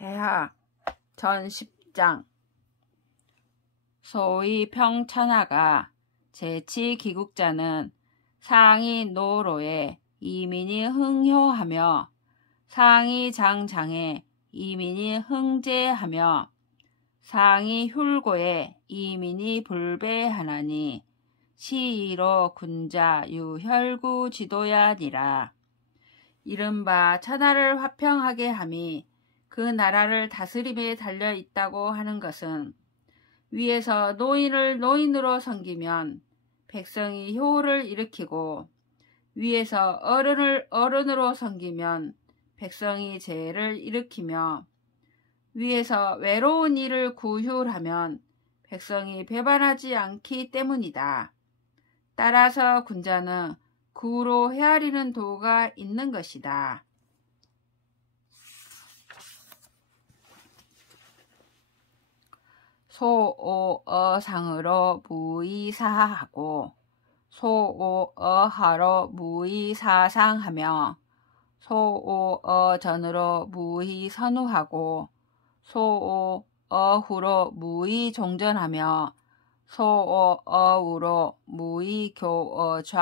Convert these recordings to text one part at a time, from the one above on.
대하 전10장 소위 평천하가 제치기국자는 상이 노로에 이민이 흥효하며 상이 장장에 이민이 흥제하며 상이 훌고에 이민이 불배하나니 시이로 군자 유혈구 지도야니라. 이른바 천하를 화평하게 함이 그 나라를 다스림에 달려 있다고 하는 것은 위에서 노인을 노인으로 섬기면 백성이 효를 일으키고 위에서 어른을 어른으로 섬기면 백성이 재해를 일으키며 위에서 외로운 이를 구휼하면 백성이 배반하지 않기 때문이다. 따라서 군자는 구로 헤아리는 도가 있는 것이다. 소오어상으로 무의사하고 소오어하로 무의사상하며 소오어전으로 무의선우하고 소오어후로 무의종전하며 소오어우로 무의교어좌하고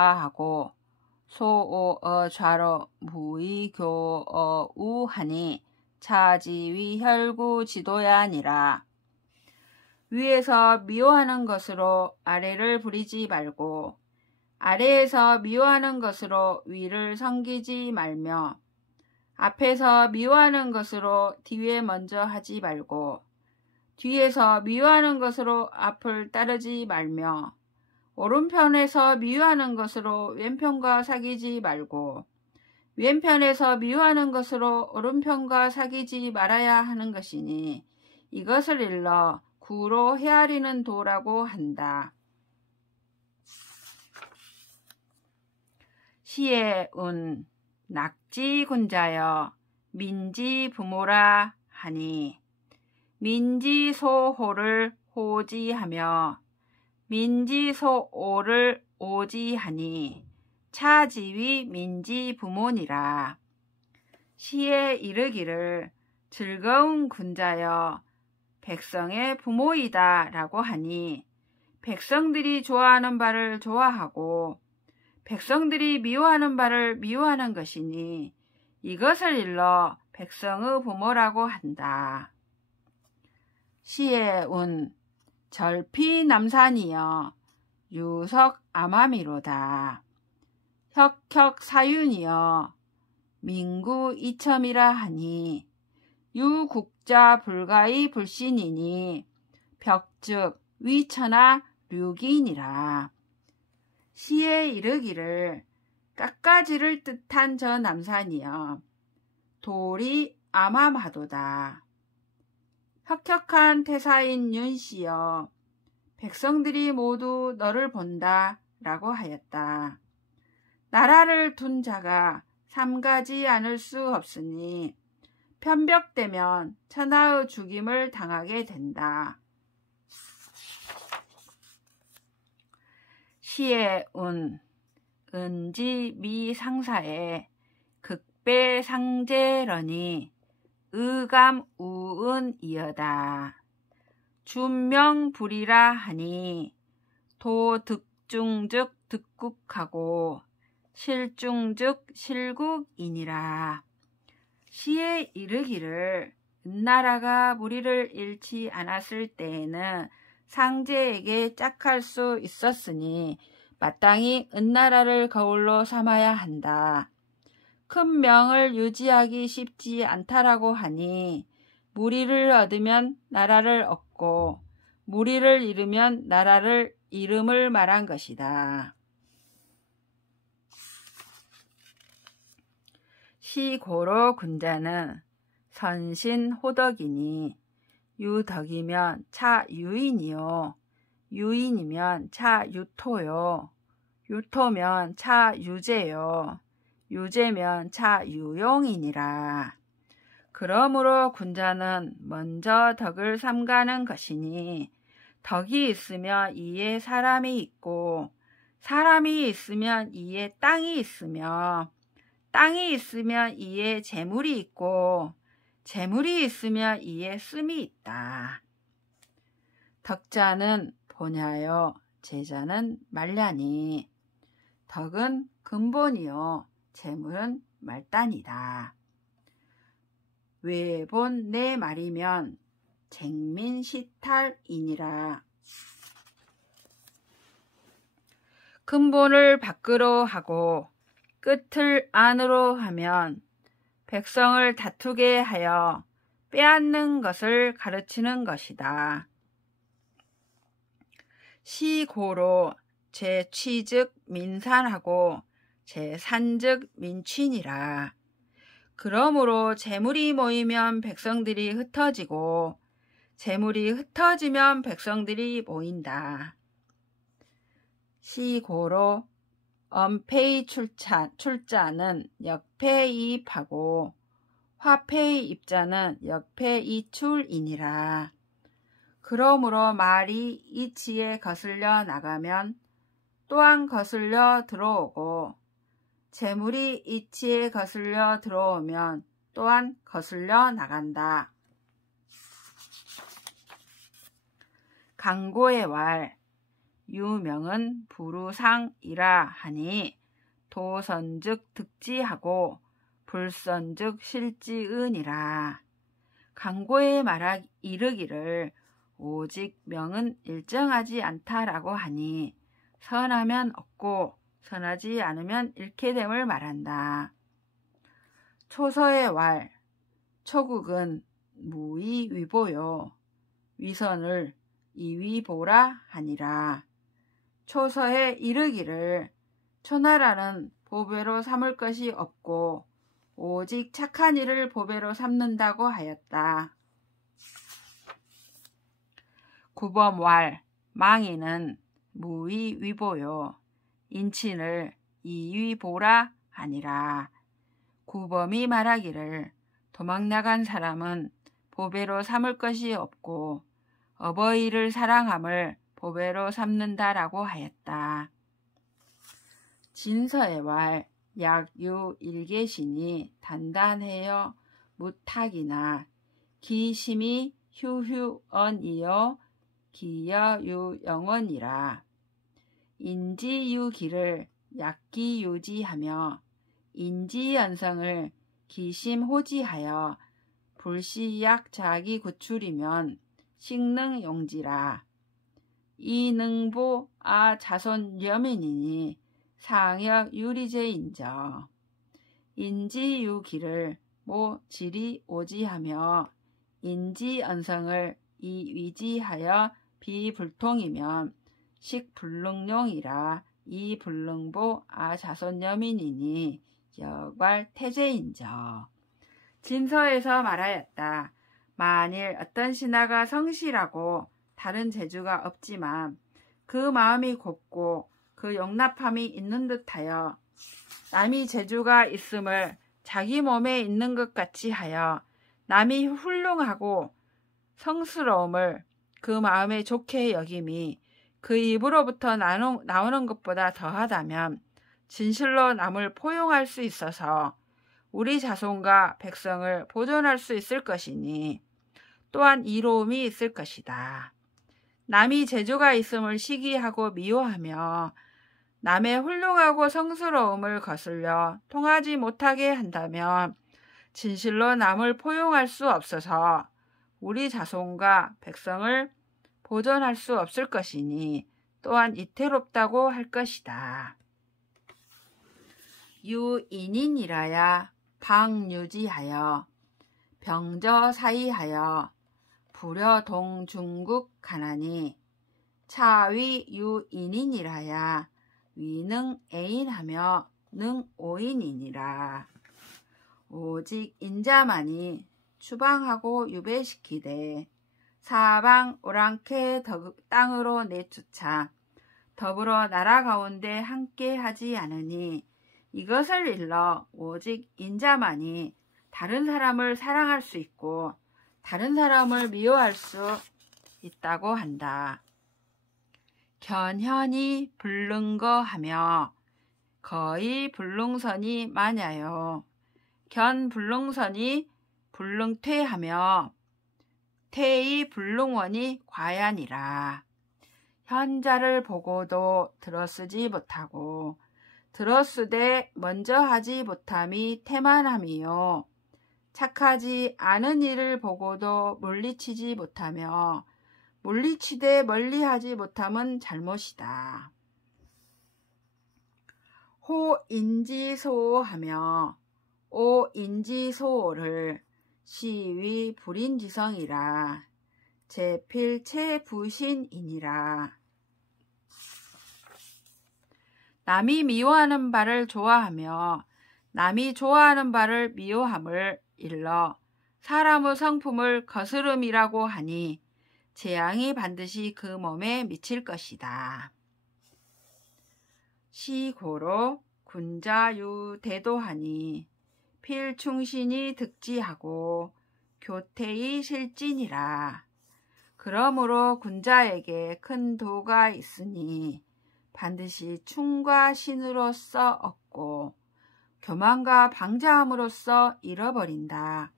소오어좌로 무의교어우하니 차지위혈구 지도야니라. 위에서 미워하는 것으로 아래를 부리지 말고 아래에서 미워하는 것으로 위를 섬기지 말며 앞에서 미워하는 것으로 뒤에 먼저 하지 말고 뒤에서 미워하는 것으로 앞을 따르지 말며 오른편에서 미워하는 것으로 왼편과 사귀지 말고 왼편에서 미워하는 것으로 오른편과 사귀지 말아야 하는 것이니 이것을 일러 구로 헤아리는 도라고 한다. 시에운 낙지군자여 민지부모라 하니 민지소호를 호지하며 민지소오를 오지하니 차지위 민지부모니라. 시에 이르기를 즐거운 군자여 백성의 부모이다 라고 하니 백성들이 좋아하는 바를 좋아하고 백성들이 미워하는 바를 미워하는 것이니 이것을 일러 백성의 부모라고 한다. 시에운 절피남산이여 유석 아마미로다. 혁혁사윤이여 민구 이첨이라 하니 유국자 불가의 불신이니 벽즉 위천하 류기니라. 시에 이르기를 깎아지를 뜻한 저 남산이여 돌이 아마마도다. 혁혁한 태사인 윤씨여 백성들이 모두 너를 본다 라고 하였다. 나라를 둔 자가 삼가지 않을 수 없으니 편벽되면 천하의 죽임을 당하게 된다. 시에운 은지미상사에 극배상제러니 의감우은이여다. 준명불이라 하니 도득중즉 득국하고 실중즉 실국이니라. 시에 이르기를 은나라가 무리를 잃지 않았을 때에는 상제에게 짝할 수 있었으니 마땅히 은나라를 거울로 삼아야 한다. 큰 명을 유지하기 쉽지 않다라고 하니 무리를 얻으면 나라를 얻고 무리를 잃으면 나라를 잃음을 말한 것이다. 시고로 군자는 선신호덕이니 유덕이면 차유인이요 유인이면 차유토요 유토면 차유제요 유제면 차유용이니라. 그러므로 군자는 먼저 덕을 삼가는 것이니 덕이 있으면 이에 사람이 있고 사람이 있으면 이에 땅이 있으며 땅이 있으면 이에 재물이 있고 재물이 있으면 이에 씀이 있다. 덕자는 보냐요, 재자는 말ля니. 덕은 근본이요, 재물은 말단이다. 외본 내 말이면 쟁민시탈이니라. 근본을 밖으로 하고 끝을 안으로 하면 백성을 다투게 하여 빼앗는 것을 가르치는 것이다. 시고로 제취즉 민산하고 제산즉 민취니라. 그러므로 재물이 모이면 백성들이 흩어지고 재물이 흩어지면 백성들이 모인다. 시고로 엄폐의 출자는 역폐이입하고 화폐의 입자는 역폐이출이니라. 그러므로 말이 이치에 거슬려 나가면 또한 거슬려 들어오고 재물이 이치에 거슬려 들어오면 또한 거슬려 나간다. 강고의 왈 유명은 부루상이라 하니 도선즉 득지하고 불선즉 실지은이라. 강고의 말하 이르기를 오직 명은 일정하지 않다라고 하니 선하면 얻고 선하지 않으면 잃게 됨을 말한다. 초서의 왈 초국은 무위위보요 위선을 이위보라 하니라. 초서에 이르기를 초나라는 보배로 삼을 것이 없고 오직 착한 일을 보배로 삼는다고 하였다. 구범왈 망이는 무위위보요 인친을 이위보라 하니라. 구범이 말하기를 도망나간 사람은 보배로 삼을 것이 없고 어버이를 사랑함을 보배로 삼는다라고 하였다. 진서의 왈 약유 일개신이 단단해요 무탁이나 기심이 휴휴언이요 기여유 영원이라. 인지유기를 약기유지하며 인지연성을 기심호지하여 불시약 자기 구출이면 식능용지라. 이능보 자손여민이니 상역 유리제인저. 인지유기를 지리 오지하며 인지언성을 이위지하여 비불통이면 식불능용이라. 이불능보 자손여민이니 역왈 태제인저. 진서에서 말하였다. 만일 어떤 신하가 성실하고 다른 재주가 없지만 그 마음이 곱고 그 용납함이 있는 듯하여 남이 재주가 있음을 자기 몸에 있는 것 같이 하여 남이 훌륭하고 성스러움을 그 마음에 좋게 여김이 그 입으로부터 나오는 것보다 더하다면 진실로 남을 포용할 수 있어서 우리 자손과 백성을 보존할 수 있을 것이니 또한 이로움이 있을 것이다. 남이 재주가 있음을 시기하고 미워하며 남의 훌륭하고 성스러움을 거슬려 통하지 못하게 한다면 진실로 남을 포용할 수 없어서 우리 자손과 백성을 보존할 수 없을 것이니 또한 이태롭다고 할 것이다. 유인인이라야 방유지하여 병저사이하여 불여동중국 가나니 차위 유인인이라야 위능애인하며 능오인이니라. 오직 인자만이 추방하고 유배시키되 사방 오랑캐 땅으로 내쫓아 더불어 나라 가운데 함께 하지 않으니 이것을 일러 오직 인자만이 다른 사람을 사랑할 수 있고 다른 사람을 미워할 수 있다고 한다. 견현이 불능거 하며 거의 불능선이 마냐요. 견불능선이 불능퇴하며 퇴의 불능원이 과야니라. 현자를 보고도 들어쓰지 못하고 들었으되 먼저 하지 못함이 태만함이요 착하지 않은 일을 보고도 물리치지 못하며 물리치되 멀리하지 못함은 잘못이다. 호인지소하며 오인지소를 시위 불인지성이라 제필체부신이니라. 남이 미워하는 바를 좋아하며 남이 좋아하는 바를 미워함을 일러 사람의 성품을 거스름이라고 하니 재앙이 반드시 그 몸에 미칠 것이다. 시고로 군자유대도하니 필충신이 득지하고 교태의 실진이라. 그러므로 군자에게 큰 도가 있으니 반드시 충과 신으로서 얻고 교만과 방자함으로써 잃어버린다.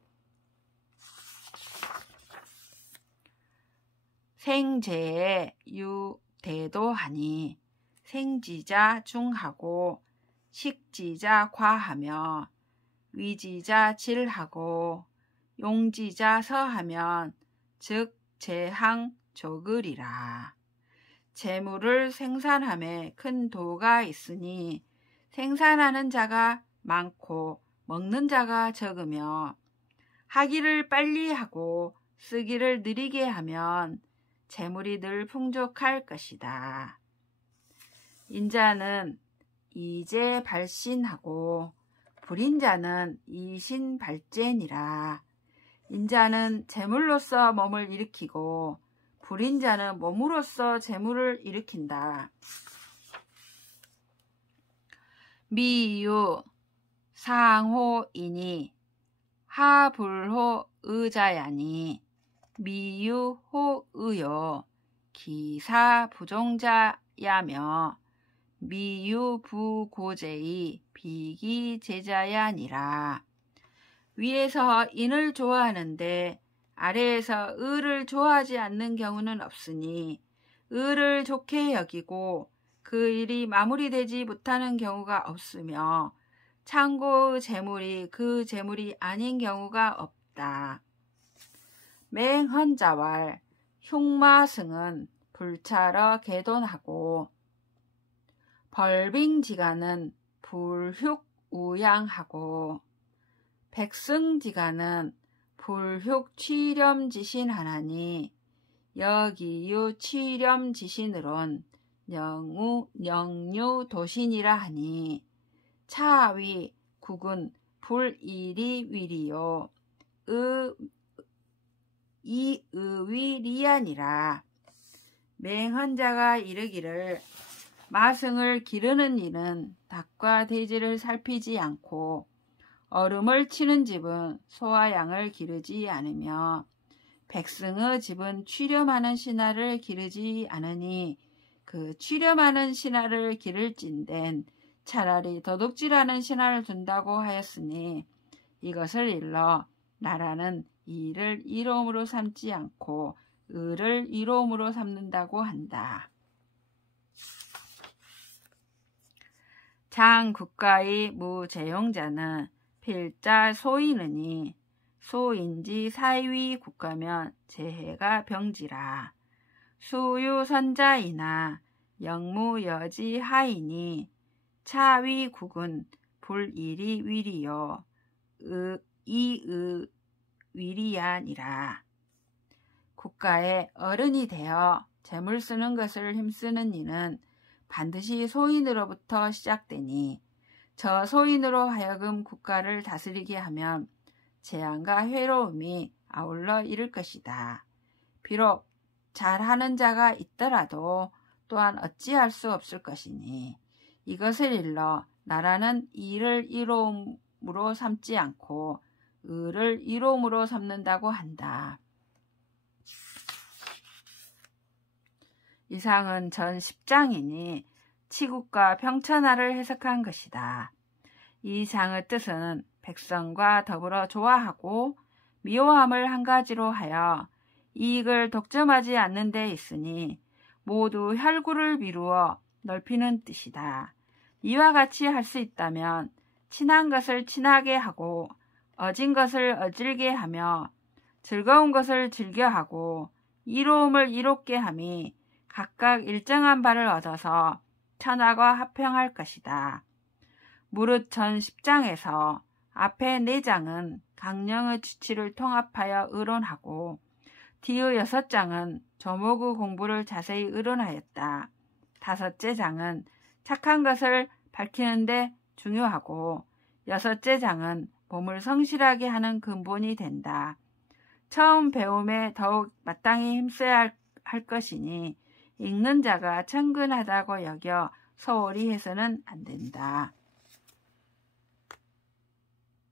생제에 유대도하니 생지자 중하고 식지자 과하며 위지자 질하고 용지자 서하면 즉 재항 조글이라. 재물을 생산함에 큰 도가 있으니 생산하는 자가 많고 먹는 자가 적으며 하기를 빨리 하고 쓰기를 느리게 하면 재물이 늘 풍족할 것이다. 인자는 이제 발신하고 불인자는 이신 발제니라. 인자는 재물로서 몸을 일으키고 불인자는 몸으로서 재물을 일으킨다. 미유 상호이니 하불호 의자야니 미유호의요 기사부종자야며 미유부고제의 비기제자야니라. 위에서 인을 좋아하는데 아래에서 의를 좋아하지 않는 경우는 없으니 의를 좋게 여기고 그 일이 마무리되지 못하는 경우가 없으며 창고의 재물이 그 재물이 아닌 경우가 없다. 맹헌자왈 흉마승은 불차러 개돈하고 벌빙지가는 불흉우양하고 백승지가는 불흉취렴지신하나니 여기유 취렴지신으론 영유도신이라 하니 차위 국은 불이리위리요 이의위리아니라. 맹헌자가 이르기를 마승을 기르는 이는 닭과 돼지를 살피지 않고 얼음을 치는 집은 소와 양을 기르지 않으며 백승의 집은 취렴하는 신하를 기르지 않으니 그 취렴하는 신하를 기를진된 차라리 도둑질하는 신하를 둔다고 하였으니 이것을 일러 나라는 이를 이로움으로 삼지 않고 의를 이로움으로 삼는다고 한다. 장국가의 무재용자는 필자 소이느니 소인지 사위 국가면 재해가 병지라. 수유선자이나 영무여지 하이니 차위 국은 불이리 위리요 이의 위리아니라. 국가의 어른이 되어 재물 쓰는 것을 힘쓰는 이는 반드시 소인으로부터 시작되니 저 소인으로 하여금 국가를 다스리게 하면 재앙과 회로움이 아울러 이를 것이다. 비록 잘하는 자가 있더라도 또한 어찌할 수 없을 것이니 이것을 일러 나라는 이를 이로움으로 삼지 않고 의를 이로움으로 삼는다고 한다. 이상은 전 10장이니 치국과 평천하를 해석한 것이다. 이 장의 뜻은 백성과 더불어 좋아하고 미워함을 한 가지로 하여 이익을 독점하지 않는 데 있으니 모두 혈구를 미루어 넓히는 뜻이다. 이와 같이 할 수 있다면 친한 것을 친하게 하고 어진 것을 어질게 하며 즐거운 것을 즐겨하고 이로움을 이롭게 함이 각각 일정한 바를 얻어서 천하가 화평할 것이다. 무릇 전 10장에서 앞에 4장은 강령의 주치를 통합하여 의론하고 뒤의 6장은 조목의 공부를 자세히 의론하였다. 5째 장은 착한 것을 밝히는 데 중요하고 6째 장은 몸을 성실하게 하는 근본이 된다. 처음 배움에 더욱 마땅히 힘써야 할 것이니 읽는 자가 천근하다고 여겨 소홀히 해서는 안 된다.